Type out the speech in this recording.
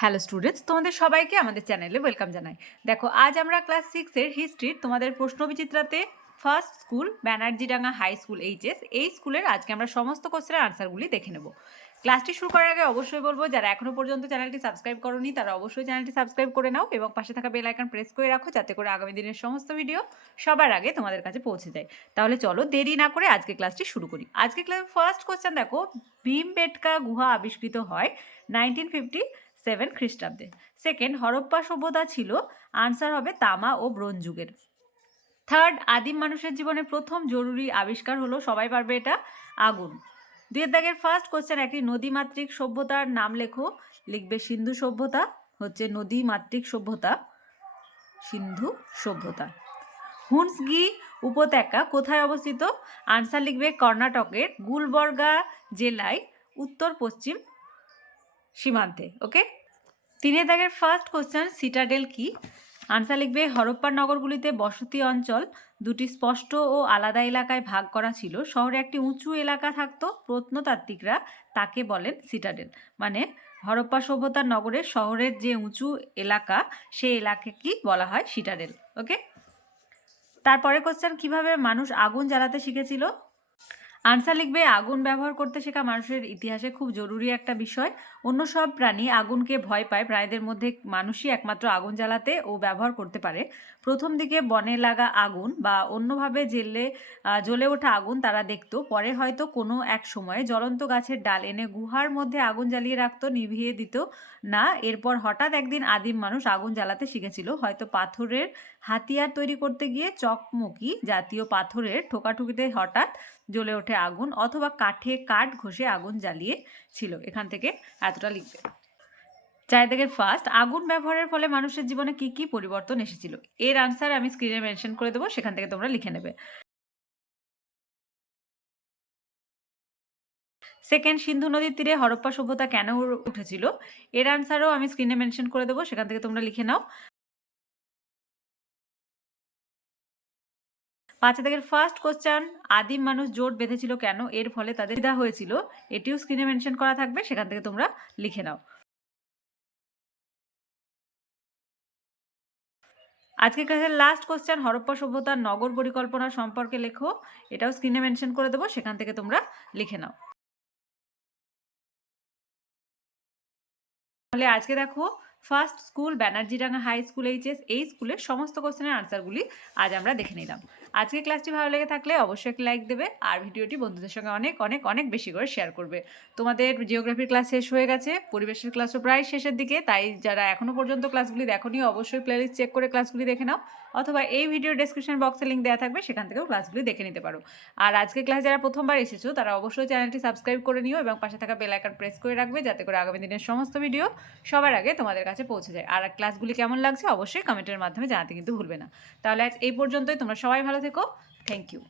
Hello students তোমাদের সবাইকে আমাদের চ্যানেলে ওয়েলকাম জানাই। দেখো, আজ আমরা ক্লাস সিক্সের হিস্ট্রির তোমাদের প্রশ্ন বিচিত্রাতে first school Banerjeedanga high school HS এই স্কুলের আজকে আমরা সমস্ত কোশ্চেনের আনসারগুলি দেখে নেব। ক্লাসটি শুরু করার আগে অবশ্যই বলব, যারা এখনও পর্যন্ত চ্যানেলটি সাবস্ক্রাইব করনি, তারা অবশ্যই চ্যানেলটি সাবস্ক্রাইব করে নাও এবং পাশে থাকা বেল আইকন প্রেস করে রাখো, যাতে করে আগামী দিনের সমস্ত ভিডিও সবার আগে তোমাদের কাছে পৌঁছে যায়। তাহলে চলো দেরি না করে আজকে ক্লাসটি শুরু করি। আজকে ক্লাস ফার্স্ট কোশ্চেন দেখো ভীমবেটকা গুহা আবিষ্কৃত হয় নাইনটিন ফিফটি সেভেন খ্রিস্টাব্দে। সেকেন্ড হরপ্পা সভ্যতা ছিল আনসার হবে তামা ও ব্রোঞ্জ যুগের। থার্ড আদিম মানুষের জীবনে প্রথম জরুরি আবিষ্কার হলো, সবাই পারবে এটা, আগুন। দুয়ের দাগের ফার্স্ট কোশ্চেন একটি নদীমাতৃক সভ্যতার নাম লেখো, লিখবে সিন্ধু সভ্যতা, হচ্ছে নদীমাতৃক সভ্যতা, সিন্ধু সভ্যতা। হুন্সগি উপত্যকা কোথায় অবস্থিত? আনসার লিখবে কর্ণাটকের গুলবর্গা জেলায় উত্তর পশ্চিম সীমান্তে ওকে তিনের দাগের ফার্স্ট কোশ্চেন সিটাডেল কি? আনসার লিখবে হরপ্পার নগরগুলিতে বসতি অঞ্চল দুটি স্পষ্ট ও আলাদা এলাকায় ভাগ করা ছিল। শহরে একটি উঁচু এলাকা থাকতো, প্রত্নতাত্ত্বিকরা তাকে বলেন সিটাডেল মানে হরপ্পা সভ্যতার নগরের শহরের যে উঁচু এলাকা সেই এলাকাকেই বলা হয় সিটাডেল ওকে তারপরে কোশ্চেন কীভাবে মানুষ আগুন জ্বালাতে শিখেছিল? আনসার লিখবে, আগুন ব্যবহার করতে শেখা মানুষের ইতিহাসে খুব জরুরি একটা বিষয়। অন্য সব প্রাণী আগুনকে ভয় পায়, প্রাণীদের মধ্যে মানুষই একমাত্র আগুন জ্বালাতে ও ব্যবহার করতে পারে। প্রথম দিকে বনে লাগা আগুন বা অন্যভাবে জেলে জ্বলে ওঠা আগুন তারা দেখতো। পরে হয়তো কোনো এক সময়ে জ্বলন্ত গাছের ডাল এনে গুহার মধ্যে আগুন জ্বালিয়ে রাখতো, নিভিয়ে দিত। না, এরপর হঠাৎ একদিন আদিম মানুষ আগুন জ্বালাতে শিখেছিল। হয়তো পাথরের হাতিয়ার তৈরি করতে গিয়ে চকমকি, জাতীয় পাথরের ঠোকাঠুকিতে হঠাৎ জ্বলে ওঠে আগুন অথবা কাঠে কাঠ ঘষে আগুন জ্বালিয়ে ছিল এখান থেকে এতটা লিখবে। চারিদিকের ফার্স্ট আগুন ব্যবহারের ফলে মানুষের জীবনে কি কি পরিবর্তন এসেছিল? এর আনসার আমি স্ক্রিনে মেনশন করে দেবো, সেখান থেকে তোমরা লিখে নেবে। সেকেন্ড সিন্ধু নদীর তীরে হরপ্পা সভ্যতা কেন উঠেছিল? এর আনসারও আমি স্ক্রিনে মেনশন করে দেবো, সেখান থেকে তোমরা লিখে নাও। পাঁচ থেকে ফার্স্ট কোশ্চেন আদিম মানুষ জোট বেঁধেছিল কেন? এর ফলে তাদের সুবিধা হয়েছিল। এটিও স্ক্রিনে মেনশন করা থাকবে, সেখান থেকে তোমরা লিখে নাও। আজকে ক্লাসের লাস্ট কোশ্চেন হরপ্পা সভ্যতার নগর পরিকল্পনা সম্পর্কে লেখো। এটাও স্ক্রিনে মেনশন করে দেবো, সেখান থেকে তোমরা লিখে নাও। তাহলে আজকে দেখো first school Banerjeedanga high school HS এই স্কুলের সমস্ত কোশ্চেনের আনসারগুলি আজ আমরা দেখে নিলাম। আজকে ক্লাসটি ভালো লেগে থাকলে অবশ্যই লাইক দেবে আর ভিডিওটি বন্ধুদের সঙ্গে অনেক অনেক অনেক বেশি করে শেয়ার করবে। তোমাদের জিওগ্রাফির ক্লাস শেষ হয়ে গেছে, পরিবেশের ক্লাসও প্রায় শেষের দিকে, তাই যারা এখনও পর্যন্ত ক্লাসগুলি দেখোনি, অবশ্যই প্লেলিস্ট চেক করে ক্লাসগুলি দেখে নাও। অথবা এই ভিডিও ডেসক্রিপশন বক্সে লিঙ্ক দেওয়া থাকবে, সেখান থেকেও ক্লাসগুলি দেখে নিতে পারো। আর আজকে ক্লাস যারা প্রথমবার এসেছ, তারা অবশ্যই চ্যানেলটি সাবস্ক্রাইব করে নিও এবং পাশে থাকা বেল আইকন প্রেস করে রাখবে, যাতে করে আগামী দিনের সমস্ত ভিডিও সবার আগে তোমাদের কাছে পৌঁছে যায়। আর ক্লাসগুলি কেমন লাগছে অবশ্যই কমেন্টের মাধ্যমে জানাতে কিন্তু ভুলবে না। তাহলে আজ এই পর্যন্তই, তোমরা সবাই ভালো থেকো। Thank you